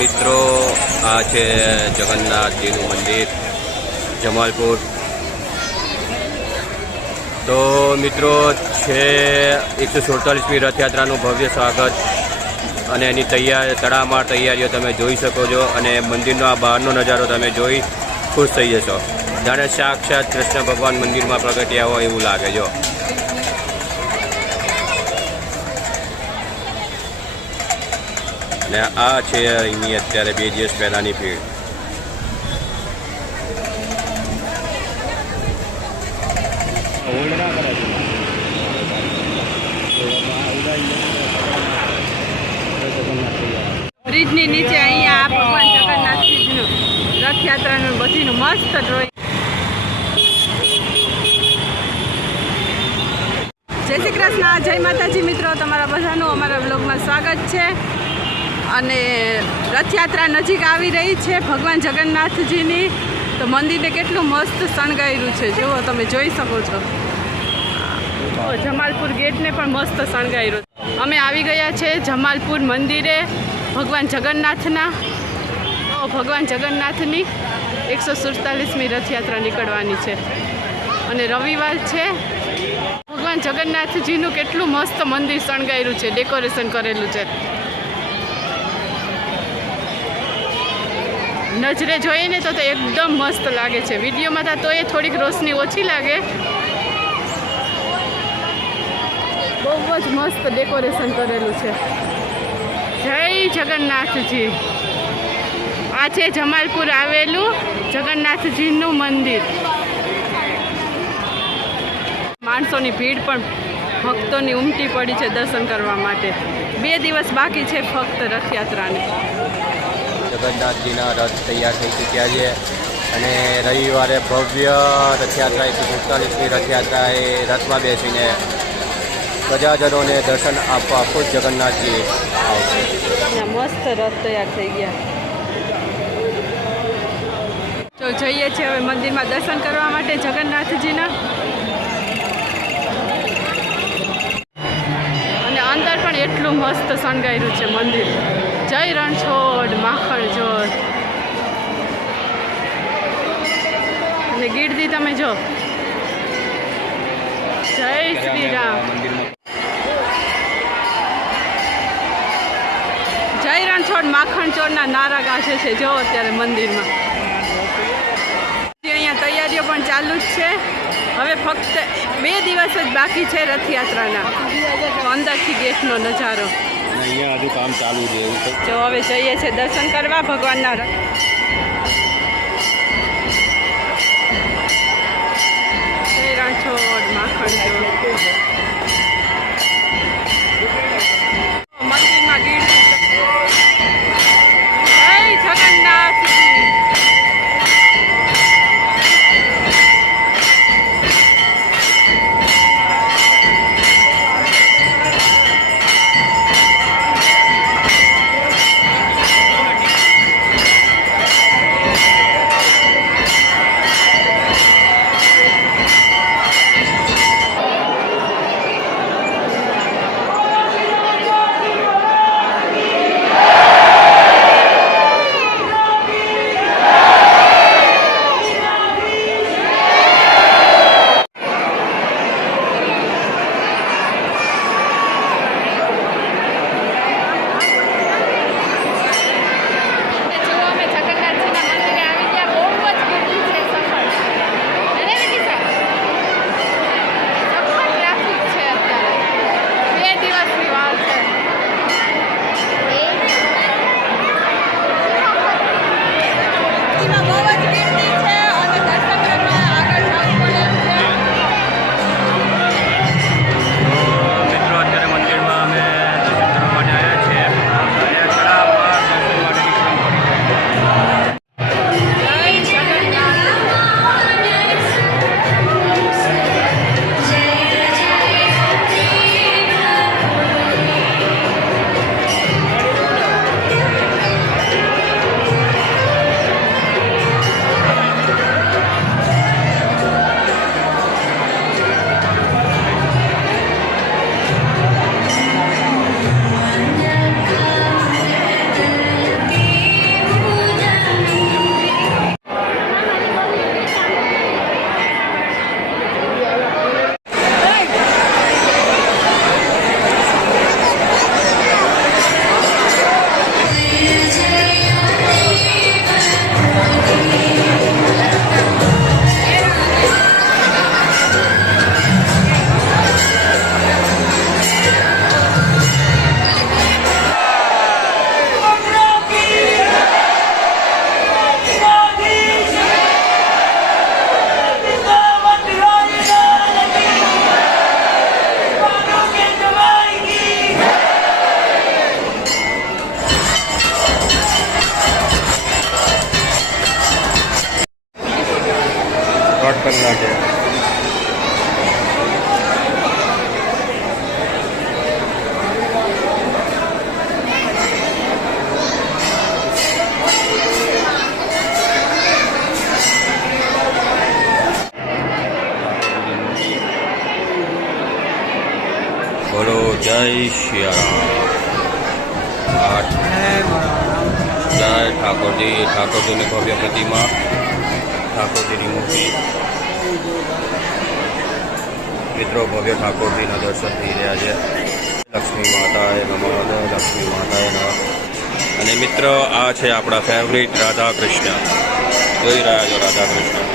મિત્રો, આ છે જગન્નાથજીનું મંદિર, જમાલપુર. તો મિત્રો, છે એકસો સુડતાલીસમી રથયાત્રાનું ભવ્ય સ્વાગત અને એની તૈયાર, તડામાર તૈયારીઓ તમે જોઈ શકો છો અને મંદિરનો આ બહારનો નજારો તમે જોઈ ખુશ થઈ જશો. જાણે સાક્ષાત કૃષ્ણ ભગવાન મંદિરમાં પ્રગટ્યા હોય એવું લાગે જો. અને આ છે અહીંની અત્યારે બે દિવસ પહેલાંની ભીડ. બ્રિજની નીચે અહીંયા આ ભગવાન જગન્નાથજીનું રથયાત્રાનું બધીનું મસ્ત ડ્રોઈંગ જય શ્રી કૃષ્ણ, જય માતાજી મિત્રો, તમારા બધાનું અમારા બ્લોગમાં સ્વાગત છે. અને રથયાત્રા નજીક આવી રહી છે ભગવાન જગન્નાથજીની. તો મંદિરને કેટલું મસ્ત શણગાર્યું છે. જુઓ, તમે જોઈ શકો છો. જમાલપુર ગેટને પણ મસ્ત શણગાર્યું. અમે આવી ગયા છે જમાલપુર મંદિરે ભગવાન જગન્નાથના. તો ભગવાન જગન્નાથની એકસો સુડતાલીસમી રથયાત્રા નીકળવાની છે. અને રવિવાર છે. ભગવાન જગન્નાથજીનું કેટલું મસ્ત મંદિર શણગાર્યું છે, ડેકોરેશન કરેલું છે. નજરે જોઈએ ને તો એકદમ મસ્ત લાગે છે. વિડીયોમાં તો એ થોડીક રોશની ઓછી લાગે. બહુ જ મસ્ત ડેકોરેશન કરેલું છે. જય જગન્નાથજી. આ છે જમાલપુર આવેલું જગન્નાથજીનું મંદિર. માણસોની ભીડ પણ ભક્તોની ઉમટી પડી છે દર્શન કરવા માટે. બે દિવસ બાકી છે ફક્ત રથયાત્રાને. જગન્નાથજીના રથ તૈયાર થઈ ચૂક્યા છે અને રવિવારે ભવ્ય રથયાત્રા એકસો સુડતાલીસમી રથયાત્રા એ રથમાં બેસીને પ્રજાજનોને દર્શન આપવા ખુદ જગન્નાથજી આવશે મસ્ત રથ તૈયાર થઈ ગયા. તો જઈએ છીએ હવે મંદિરમાં દર્શન કરવા માટે જગન્નાથજીના. અને અંદર પણ એટલું મસ્ત શણગાર્યું છે મંદિર. જય રણછોડ માખણચોડ અને ગીરદી તમે જો. જય શ્રી રામ જય રણછોડ માખણચોડના નારા ગાશે છે. જો અત્યારે મંદિરમાં. અહીંયા તૈયારીઓ પણ ચાલુ જ છે. હવે ફક્ત બે દિવસ જ બાકી છે રથયાત્રાના. અંદરથી ગેટનો નજારો. અહીંયા હજુ કામ ચાલુ છે. જો હવે જઈએ છીએ દર્શન કરવા ભગવાનના Amen. સિયારામ આઠ જય ઠાકોરજી, ઠાકોરજીની ભવ્ય પ્રતિમા, ઠાકોરજીની મૂર્તિ. મિત્રો, ભવ્ય ઠાકોરજીના દર્શન થઈ રહ્યા છે. લક્ષ્મી માતાએ નમઃ, લક્ષ્મી માતાએ નમઃ. અને મિત્રો, આ છે આપણા ફેવરિટ રાધા કૃષ્ણ જોઈ રહ્યા છો રાધા કૃષ્ણ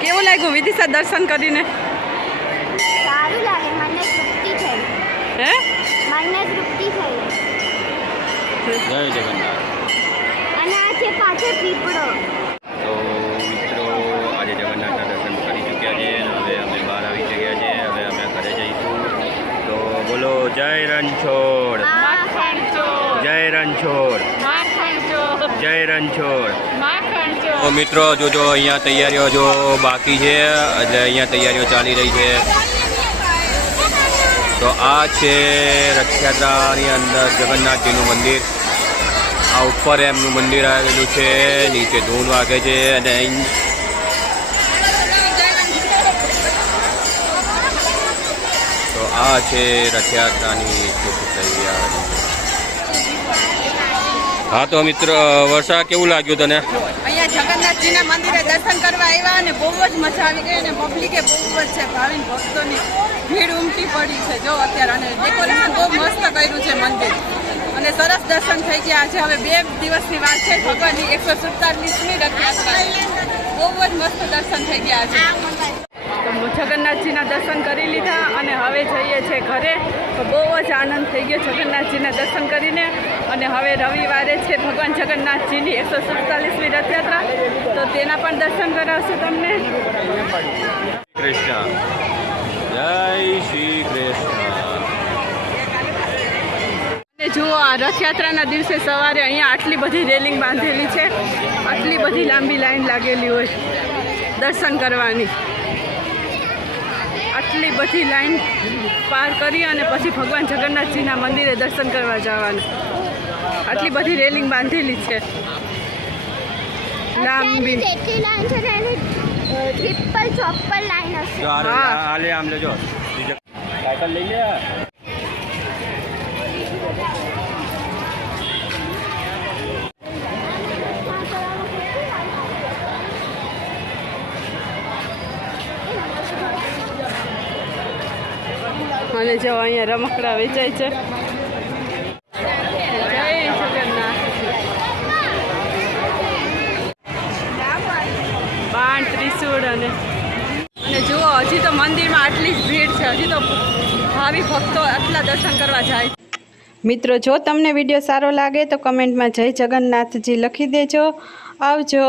કેવું લાગ્યું? વિદિશા દર્શન કરીને. સારું લાગે મને તૃપ્તિ થઈ. હે? મને તૃપ્તિ થઈ. જય જગન્નાથ. અને આ છે પાછળ પીપળો. તો મિત્રો આજે જગન્નાથના દર્શન કરી ચૂક્યા છે. અને હવે અમે બહાર આવી ગયા છે. હવે અમે ઘરે જઈશું. તો બોલો જય રણછોડ. જય રણછોડ. જય રણછોડ. તો મિત્રો જોજો અહીંયા તૈયારીઓ જો બાકી છે, એટલે અહીંયા તૈયારીઓ ચાલી રહી છે. તો આ છે રથયાત્રાની અંદર જગન્નાથજીનું મંદિર. આ ઉપર એમનું મંદિર આવેલું છે, નીચે ધૂન વાગે છે, અને અહીં તો આ છે રથયાત્રાની તૈયારી. હા, તો મિત્ર, વર્ષા, કેવું લાગ્યું તને? જગન્નાથજીના મંદિરે દર્શન કરવા આવ્યા અને બહુ જ મજા આવી ગઈ અને પબ્લિકે બહુ જ છે, ભાવિન ભક્તોની ભીડ ઉમટી પડી છે. જો અત્યારે અને ડેકોરેશન બહુ મસ્ત કર્યું છે મંદિર. અને સરસ દર્શન થઈ ગયા. છે હવે બે દિવસની વાત છે. ભગવાનની એકસો સુડતાલીસમી રથયાત્રા. બહુ જ મસ્ત દર્શન થઈ ગયા છે જગન્નાથજીના દર્શન કરી લીધા અને હવે જઈએ છીએ ઘરે. તો બહુ જ આનંદ થઈ ગયો જગન્નાથજીના દર્શન કરીને. અને હવે રવિવારે છે ભગવાન જગન્નાથજીની એકસો સુડતાલીસમી રથયાત્રા. તો તેના પણ દર્શન કરાવશું તમને. કૃષ્ણ. જય શ્રી કૃષ્ણ. જુઓ આ રથયાત્રાના દિવસે સવારે અહીંયા આટલી બધી રેલિંગ બાંધેલી છે. આટલી બધી લાંબી લાઈન લાગેલી હોય. દર્શન કરવાની. આટલી બધી લાઈન પાર કરી અને પછી ભગવાન જગન્નાથજીના મંદિરે દર્શન કરવા જવાનું. આટલી બધી રેલિંગ બાંધેલી છે. લાંબી લાઈન ટ્રિપલ ચોપર લાઈન હશે. જો આ રે- હા. આ આમ લેજો. સાયકલ લઈ લે. જો અહીંયા રમકડા વેચાય છે. બાણ, ત્રિશૂળ અને જુઓ, હજી તો મંદિરમાં આટલી જ ભીડ છે, હજી તો ભાવિ ભક્તો આટલા દર્શન કરવા જાય મિત્રો, જો તમને વીડિયો સારો લાગે તો કમેન્ટમાં જય જગન્નાથજી લખી દેજો. આવજો.